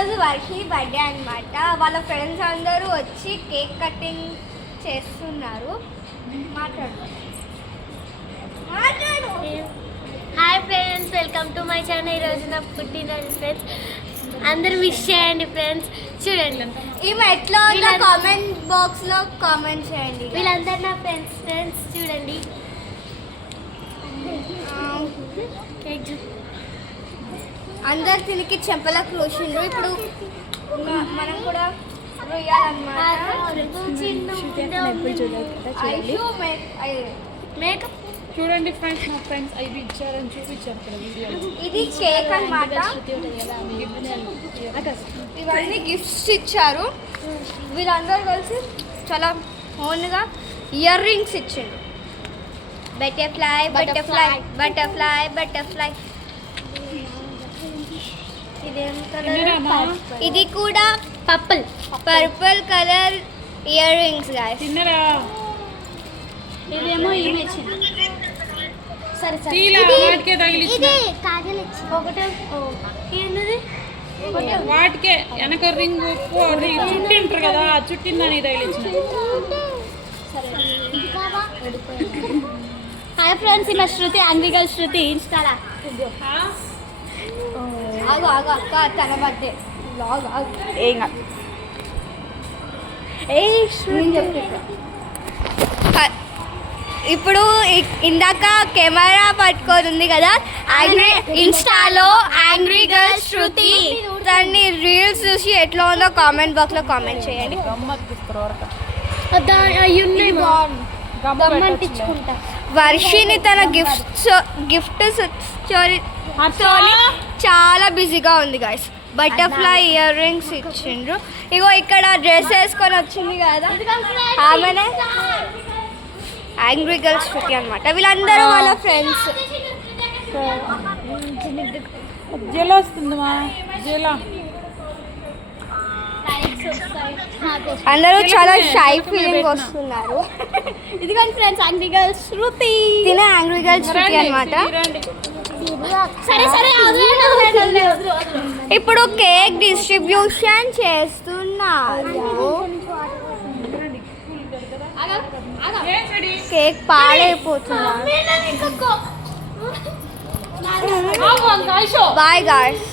ఈరోజు వర్షి బర్త్డే అనమాట. వాళ్ళ ఫ్రెండ్స్ అందరూ వచ్చి కేక్ కటింగ్ చేస్తున్నారు. మాట్లాడు. Hi friends, welcome to my channel. ఈరోజు నా పుట్టినరోజు ఫ్రెండ్స్, అందరూ విష్ చేయండి ఫ్రెండ్స్. చూడండి ఈమె ఎట్లా ఉందో కామెంట్ బాక్స్లో కామెంట్ చేయండి. వీళ్ళందరూ నా ఫ్రెండ్స్ చూడండి. కేక్ అందరు తినికి చెంపలకు రోషిండ్రు. ఇప్పుడు మనం కూడా మేకప్ చూడండి ఫ్రెండ్స్, మా ఫ్రెండ్స్ అవి ఇచ్చారని చూపించారు కదా వీడియో. ఇది కేక్ అన్నమాట. ఇవన్నీ గిఫ్ట్స్ ఇచ్చారు. వీళ్ళందరూ కలిసి చాలా ఓన్గా ఇయర్ రింగ్స్ ఇచ్చిండు. Butterfly butterfly butterfly butterfly. ఇది కూడా purple colour ear rings guys. తిన్నరా? ఇదేమో ఇమేజ్. సరే సరే, వాటికే తగిలించిన, ఒకటే ఏంటది, వాటికే వెనక రింగ్ చుట్టి ఉంటారు కదా, చుట్టిందని తగిలించిన. హాయ్ ఫ్రెండ్స్, ఇలా శృతి, యాంగ్రీ గర్ల్ శృతి ఇన్స్టాలా. ఆగు ఆగు అక్క, తన బర్త్డే బ్లాగ్ ఆగు. ఏం కాదు. ఇప్పుడు ఇందాక కెమెరా పట్టుకొని ఉంది కదా, ఇన్స్టాలో యాంగ్రీ గర్ల్ శృతి దాన్ని రీల్స్ చూసి ఎట్లా ఉందో కామెంట్ బాక్స్ లో కామెంట్ చేయండి. గమ్మంటించుకుంటా. వర్షిని తన గిఫ్ట్ చాలా బిజీగా ఉంది గాయస్. బటర్ఫ్లై ఇయర్ రింగ్స్ ఇచ్చిండ్రు. ఇగో ఇక్కడ డ్రెస్ వేసుకొని వచ్చింది కదా, ఆమెనే యాంగ్రీ గర్ల్స్ శృతి అనమాట. వీళ్ళందరూ వాళ్ళ ఫ్రెండ్స్. జల వస్తుందమ్మా, జల. అందరూ చాలా షై ఫీలింగ్ వస్తున్నారు. ఇదిగోండి ఫ్రెండ్స్, యాంగ్రీ గర్ల్ శృతి. తినే యాంగ్రీ గర్ల్ శృతి అనమాట. సరే సరే, ఇప్పుడు కేక్ డిస్ట్రిబ్యూషన్ చేస్తున్నారు. కేక్ పాడైపోతున్నారు. Bye guys.